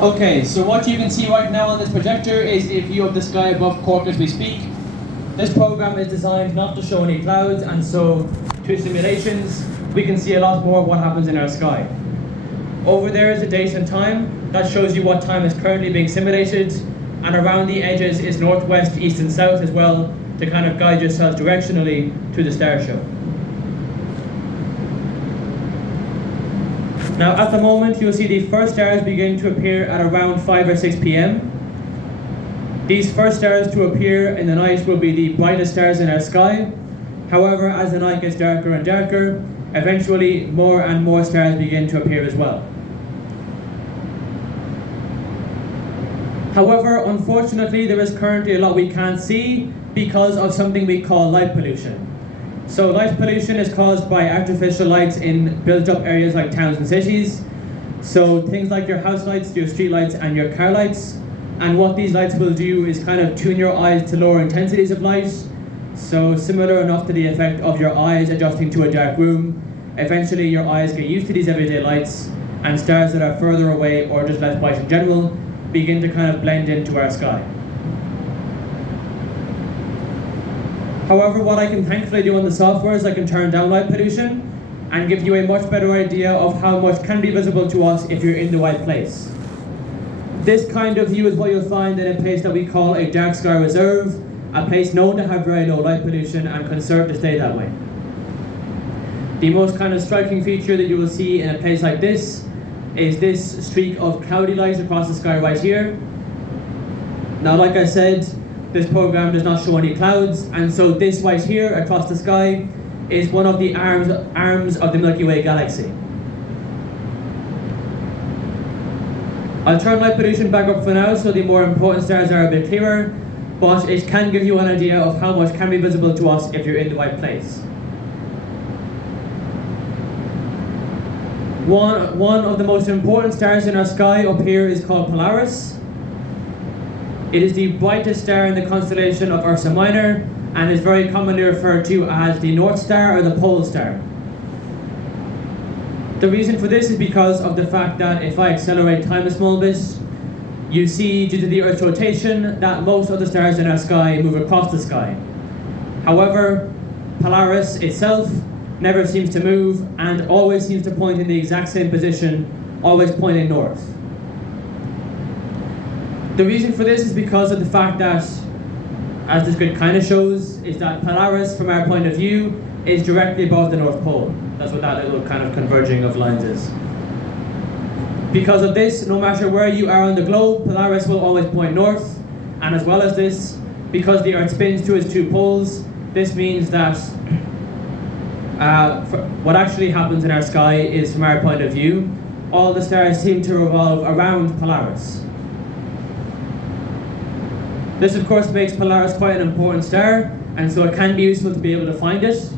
Okay, so what you can see right now on this projector is a view of the sky above Cork as we speak. This program is designed not to show any clouds, and so through simulations we can see a lot more of what happens in our sky. Over there is a date and time that shows you what time is currently being simulated, and around the edges is northwest, east and south as well, to kind of guide yourself directionally to the star show. Now at the moment you'll see the first stars begin to appear at around 5 or 6 p.m. These first stars to appear in the night will be the brightest stars in our sky. However, as the night gets darker and darker, eventually more and more stars begin to appear as well. However, unfortunately, there is currently a lot we can't see because of something we call light pollution. So light pollution is caused by artificial lights in built-up areas like towns and cities. So things like your house lights, your street lights and your car lights. And what these lights will do is kind of tune your eyes to lower intensities of light. So similar enough to the effect of your eyes adjusting to a dark room. Eventually your eyes get used to these everyday lights, and stars that are further away or just less bright in general begin to kind of blend into our sky. However, what I can thankfully do on the software is I can turn down light pollution and give you a much better idea of how much can be visible to us if you're in the right place. This kind of view is what you'll find in a place that we call a dark sky reserve, a place known to have very low light pollution and conserved to stay that way. The most kind of striking feature that you will see in a place like this is this streak of cloudy light across the sky right here. Now, like I said, this program does not show any clouds, and so this right here across the sky is one of the arms of the Milky Way galaxy. I'll turn light pollution back up for now so the more important stars are a bit clearer, but it can give you an idea of how much can be visible to us if you're in the right place. One of the most important stars in our sky up here is called Polaris. It is the brightest star in the constellation of Ursa Minor and is very commonly referred to as the North Star or the Pole Star. The reason for this is because of the fact that if I accelerate time a small bit, you see, due to the Earth's rotation, that most of the stars in our sky move across the sky. However, Polaris itself never seems to move and always seems to point in the exact same position, always pointing north. The reason for this is because of the fact that, as this grid kind of shows, is that Polaris, from our point of view, is directly above the North Pole. That's what that little kind of converging of lines is. Because of this, no matter where you are on the globe, Polaris will always point north. And as well as this, because the Earth spins to its two poles, this means that what actually happens in our sky is, from our point of view, all the stars seem to revolve around Polaris. This of course makes Polaris quite an important star, and so it can be useful to be able to find it.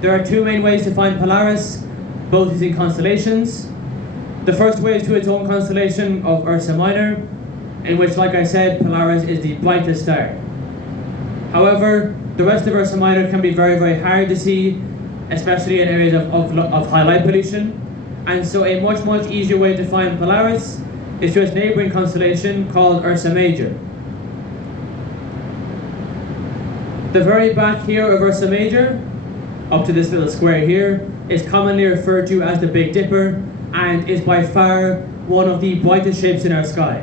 There are two main ways to find Polaris, both using constellations. The first way is to its own constellation of Ursa Minor, in which, like I said, Polaris is the brightest star. However, the rest of Ursa Minor can be very, very hard to see, especially in areas of high light pollution. And so a much, much easier way to find Polaris is to its neighbouring constellation called Ursa Major. The very back here of Ursa Major, up to this little square here, is commonly referred to as the Big Dipper and is by far one of the brightest shapes in our sky.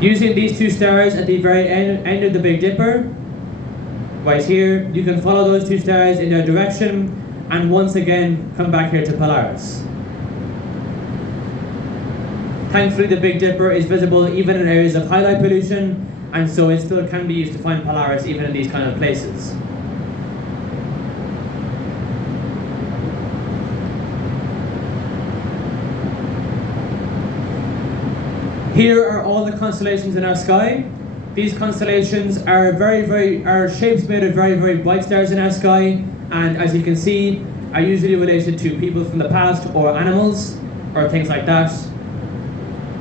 Using these two stars at the very end of the Big Dipper, right here, you can follow those two stars in their direction and once again come back here to Polaris. Thankfully, the Big Dipper is visible even in areas of high light pollution, and so it still can be used to find Polaris even in these kind of places. Here are all the constellations in our sky. These constellations are shapes made of very, very bright stars in our sky, and as you can see, are usually related to people from the past or animals or things like that.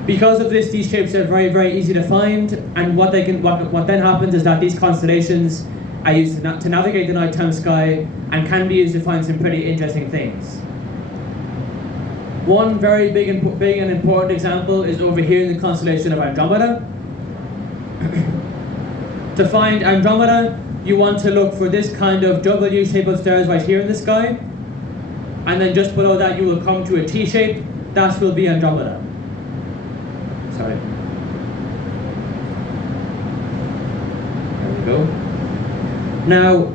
Because of this, these shapes are very, very easy to find, and what then happens is that these constellations are used to navigate the nighttime sky and can be used to find some pretty interesting things. One very big and important example is over here in the constellation of Andromeda. To find Andromeda, you want to look for this kind of W shape of stars right here in the sky, and then just below that you will come to a T shape. That will be Andromeda. Sorry. There we go. Now,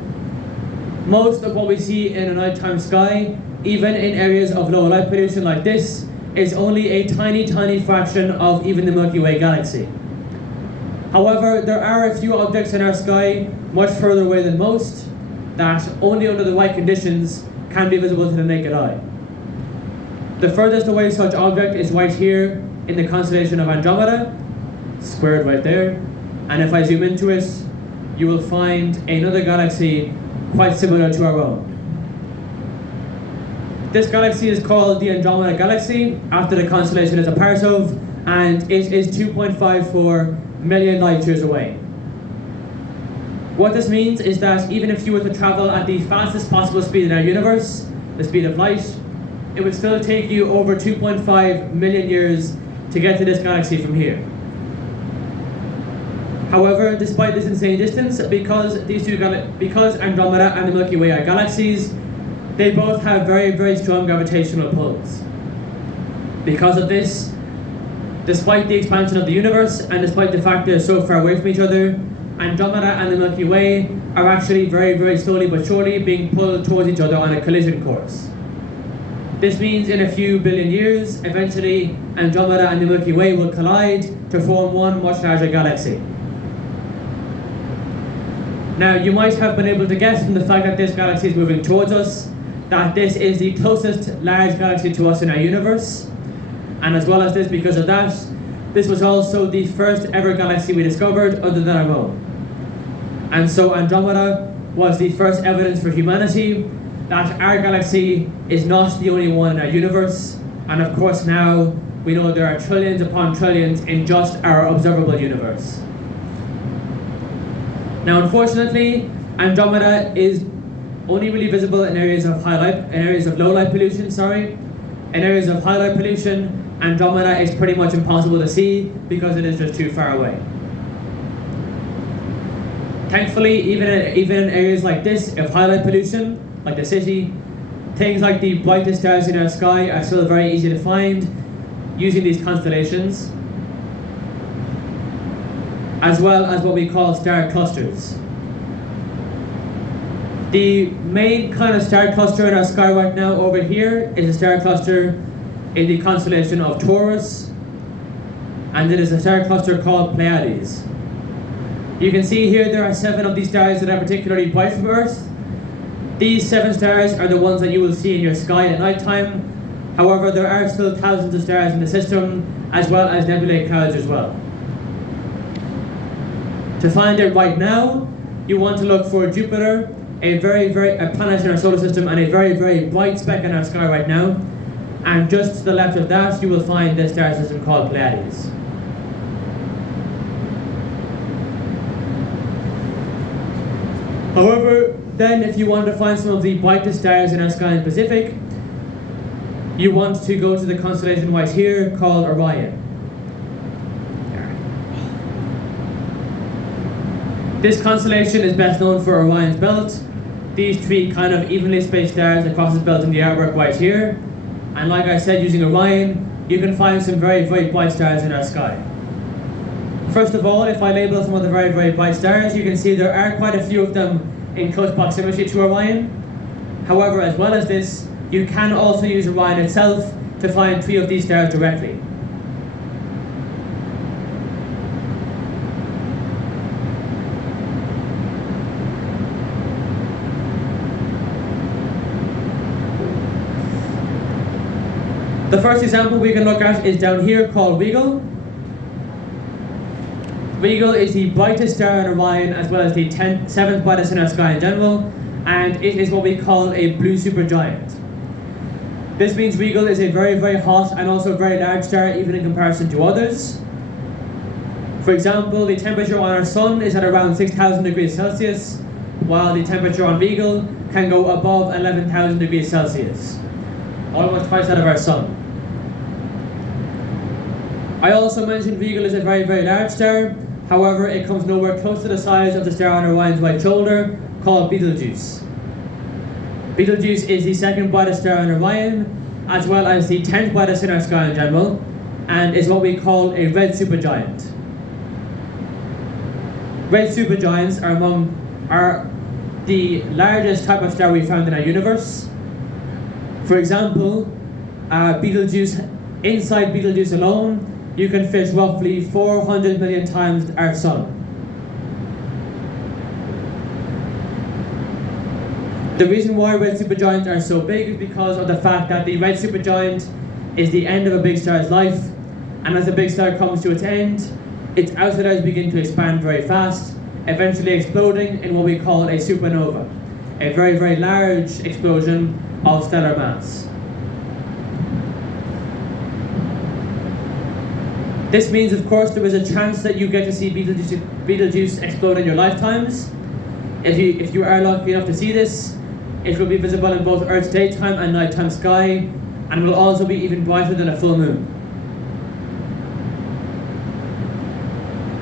most of what we see in a nighttime sky, even in areas of low light pollution like this, is only a tiny, tiny fraction of even the Milky Way galaxy. However, there are a few objects in our sky much further away than most that only under the right conditions can be visible to the naked eye. The furthest away such object is right here in the constellation of Andromeda, squared right there, and if I zoom into it, you will find another galaxy quite similar to our own. This galaxy is called the Andromeda Galaxy, after the constellation it's a part of, and it is 2.54 million light years away. What this means is that even if you were to travel at the fastest possible speed in our universe, the speed of light, it would still take you over 2.5 million years to get to this galaxy from here. However, despite this insane distance, because Andromeda and the Milky Way are galaxies, they both have very, very strong gravitational pulls. Because of this, despite the expansion of the universe, and despite the fact they're so far away from each other, Andromeda and the Milky Way are actually very, very slowly but surely being pulled towards each other on a collision course. This means in a few billion years, eventually Andromeda and the Milky Way will collide to form one much larger galaxy. Now, you might have been able to guess from the fact that this galaxy is moving towards us that this is the closest large galaxy to us in our universe. And as well as this, because of that, this was also the first ever galaxy we discovered other than our own. And so Andromeda was the first evidence for humanity that our galaxy is not the only one in our universe. And of course now, we know there are trillions upon trillions in just our observable universe. Now, unfortunately, Andromeda is only really visible in areas of low light pollution, In areas of high light pollution, Andromeda is pretty much impossible to see because it is just too far away. Thankfully, even in areas like this of high light pollution, like the city, things like the brightest stars in our sky are still very easy to find using these constellations, as well as what we call star clusters. The main kind of star cluster in our sky right now over here is a star cluster in the constellation of Taurus, and it is a star cluster called Pleiades. You can see here there are 7 of these stars that are particularly bright from Earth. These 7 stars are the ones that you will see in your sky at night time. However, there are still thousands of stars in the system, as well as nebulae clouds as well. To find it right now, you want to look for Jupiter, a planet in our solar system, and a very, very bright speck in our sky right now. And just to the left of that, you will find this star system called Pleiades. However, then if you want to find some of the brightest stars in our sky in the Pacific, you want to go to the constellation right here called Orion. This constellation is best known for Orion's belt. These 3 kind of evenly spaced stars across this belt in the artwork right here. And like I said, using Orion, you can find some very, very bright stars in our sky. First of all, if I label some of the very, very bright stars, you can see there are quite a few of them in close proximity to Orion. However, as well as this, you can also use Orion itself to find 3 of these stars directly. The first example we can look at is down here called Rigel. Rigel is the brightest star in Orion, as well as the 7th brightest in our sky in general, and it is what we call a blue supergiant. This means Rigel is a very, very hot and also very large star, even in comparison to others. For example, the temperature on our Sun is at around 6,000 degrees Celsius, while the temperature on Rigel can go above 11,000 degrees Celsius, almost twice that of our Sun. I also mentioned Beagle is a very, very large star. However, it comes nowhere close to the size of the star on Orion's right shoulder, called Betelgeuse. Betelgeuse is the second brightest star on Orion, as well as the 10th brightest in our sky in general, and is what we call a red supergiant. Red supergiants are the largest type of star we found in our universe. For example, Betelgeuse, inside Betelgeuse alone, you can fit roughly 400 million times our Sun. The reason why red supergiants are so big is because of the fact that the red supergiant is the end of a big star's life, and as the big star comes to its end, its outer layers begin to expand very fast, eventually exploding in what we call a supernova, a very, very large explosion of stellar mass. This means, of course, there is a chance that you get to see Betelgeuse explode in your lifetimes. If you are lucky enough to see this, it will be visible in both Earth's daytime and nighttime sky, and will also be even brighter than a full moon.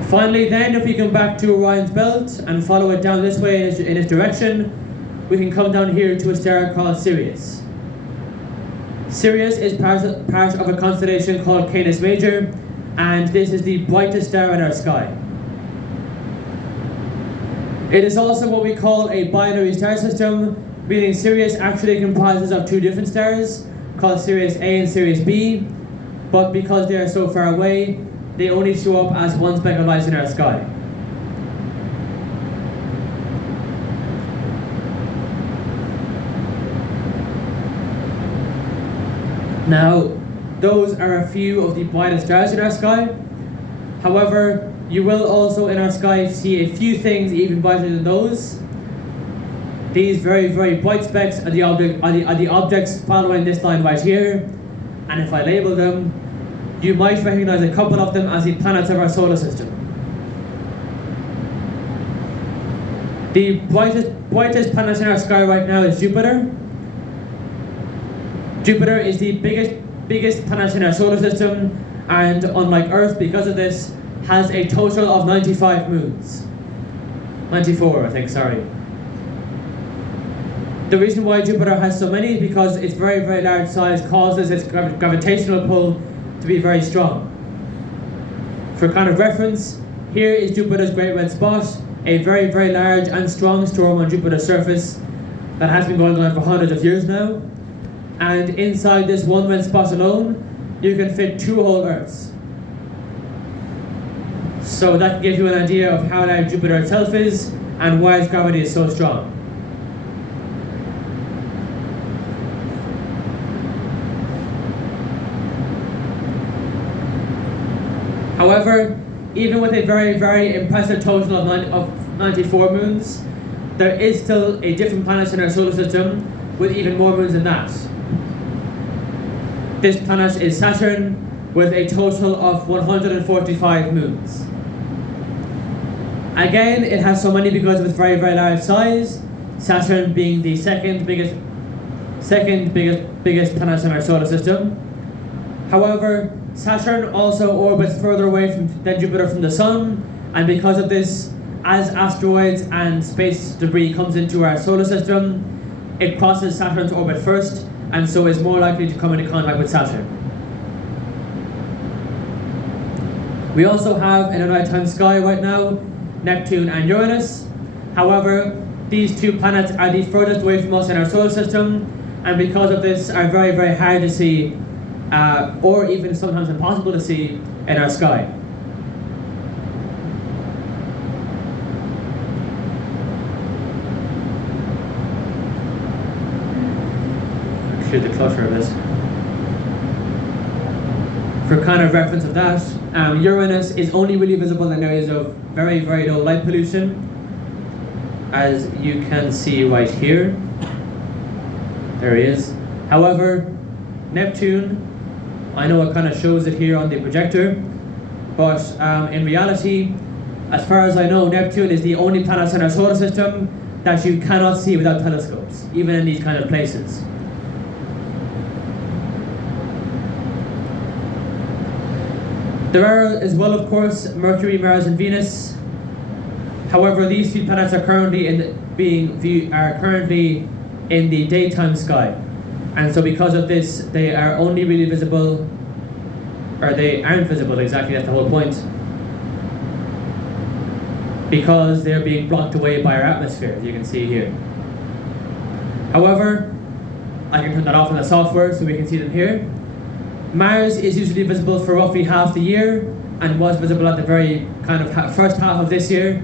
Finally then, if we come back to Orion's belt and follow it down this way in its direction, we can come down here to a star called Sirius. Sirius is part of a constellation called Canis Major, and this is the brightest star in our sky. It is also what we call a binary star system, meaning Sirius actually comprises of two different stars, called Sirius A and Sirius B, but because they are so far away, they only show up as one speck of light in our sky. Now, those are a few of the brightest stars in our sky. However, you will also in our sky see a few things even brighter than those. These very, very bright specks are the objects following this line right here, and if I label them, you might recognize a couple of them as the planets of our solar system. The brightest planet in our sky right now is Jupiter. Jupiter is the biggest planet in our solar system, and unlike Earth, because of this, has a total of 95 moons. 94, I think, sorry. The reason why Jupiter has so many is because its very, very large size causes its gravitational pull to be very strong. For kind of reference, here is Jupiter's Great Red Spot, a very, very large and strong storm on Jupiter's surface that has been going on for hundreds of years now. And inside this one red spot alone, you can fit 2 whole Earths. So that gives you an idea of how large Jupiter itself is and why its gravity is so strong. However, even with a very, very impressive total of 94 moons, there is still a different planet in our solar system with even more moons than that. This planet is Saturn, with a total of 145 moons. Again, it has so many because of its very, very large size, Saturn being the second biggest planet in our solar system. However, Saturn also orbits further away than Jupiter from the Sun, and because of this, as asteroids and space debris comes into our solar system, it crosses Saturn's orbit first, and so is more likely to come into contact with Saturn. We also have in our nighttime sky right now Neptune and Uranus. However, these 2 planets are the furthest away from us in our solar system, and because of this are very, very hard to see, or even sometimes impossible to see in our sky. The clutter of this. For kind of reference of that, Uranus is only really visible in areas of very, very low light pollution, as you can see right here. There he is. However, Neptune, I know it kind of shows it here on the projector, but in reality, as far as I know, Neptune is the only planet in our solar system that you cannot see without telescopes, even in these kind of places. There are as well, of course, Mercury, Mars, and Venus. However, these three planets are currently currently in the daytime sky, and so because of this, they are only really visible, or they aren't visible exactly. That's the whole point, because they're being blocked away by our atmosphere, as you can see here. However, I can turn that off in the software so we can see them here. Mars is usually visible for roughly half the year and was visible at the very kind of first half of this year.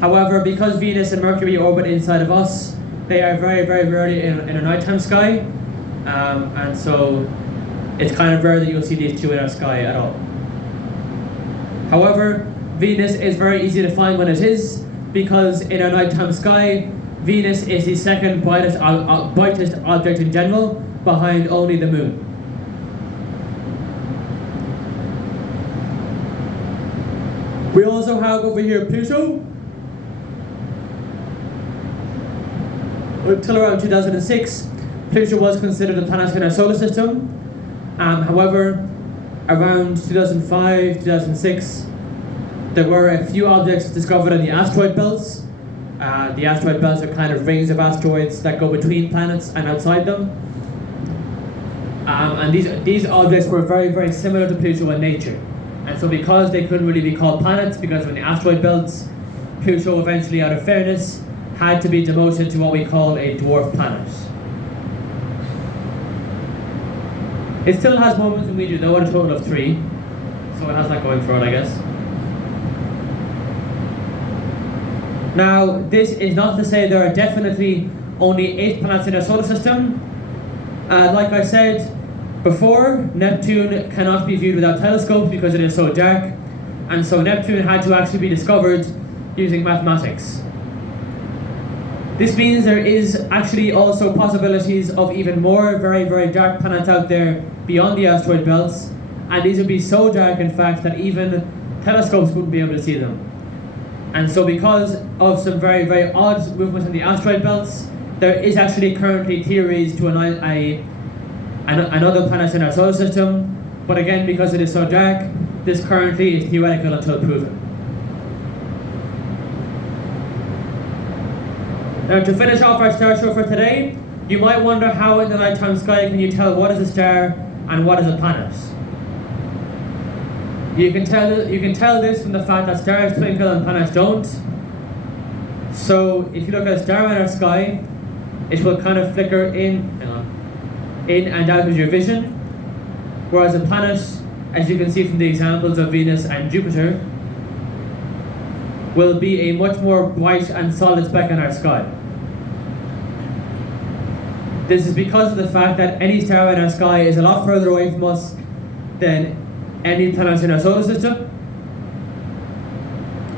However, because Venus and Mercury orbit inside of us, they are very, very rarely in a nighttime sky, and so it's kind of rare that you'll see these two in our sky at all. However, Venus is very easy to find when it is, because in our nighttime sky, Venus is the second brightest object in general, behind only the Moon. We also have over here Pluto. Until around 2006, Pluto was considered a planet in our solar system. However, around 2005, 2006, there were a few objects discovered in the asteroid belts. The asteroid belts are kind of rings of asteroids that go between planets and outside them. And these objects were very, very similar to Pluto in nature. And so because they couldn't really be called planets because of the asteroid belts, Pluto eventually, out of fairness, had to be demoted to what we call a dwarf planet. It still has moments when we do though, a total of 3. So it has that going for it, I guess. Now, this is not to say there are definitely only 8 planets in our solar system. Like I said before, Neptune cannot be viewed without telescopes because it is so dark, and so Neptune had to actually be discovered using mathematics. This means there is actually also possibilities of even more very, very dark planets out there beyond the asteroid belts, and these would be so dark, in fact, that even telescopes wouldn't be able to see them. And so because of some very, very odd movements in the asteroid belts, there is actually currently theories to another planet in our solar system, but again, because it is so dark, this currently is theoretical until proven. Now, to finish off our star show for today, you might wonder how in the nighttime sky can you tell what is a star and what is a planet. You can tell this from the fact that stars twinkle and planets don't. So if you look at a star in our sky, it will kind of flicker in and out of your vision, whereas a planet, as you can see from the examples of Venus and Jupiter, will be a much more bright and solid speck in our sky. This is because of the fact that any star in our sky is a lot further away from us than any planet in our solar system.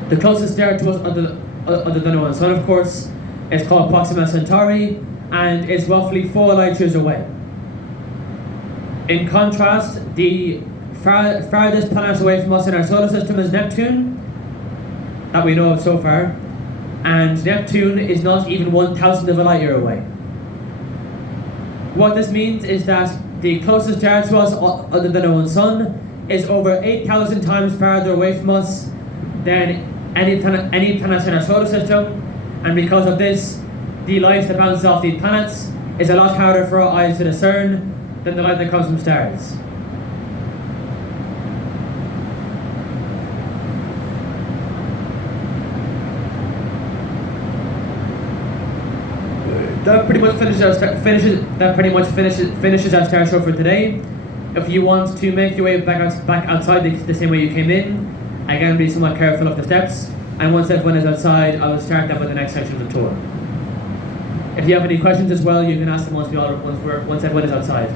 The closest star to us other than our sun, of course, is called Proxima Centauri, and is roughly 4 light years away. In contrast, the farthest planet away from us in our solar system is Neptune, that we know of so far, and Neptune is not even 1,000th of a light year away. What this means is that the closest star to us other than our own sun is over 8,000 times farther away from us than any planet in our solar system, and because of this, the light that bounces off these planets is a lot harder for our eyes to discern than the light that comes from stars. That pretty much finishes our star show for today. If you want to make your way back outside the same way you came in, again, be somewhat careful of the steps. And once everyone is outside, I will start them with the next section of the tour. If you have any questions as well, you can ask them once everyone is outside.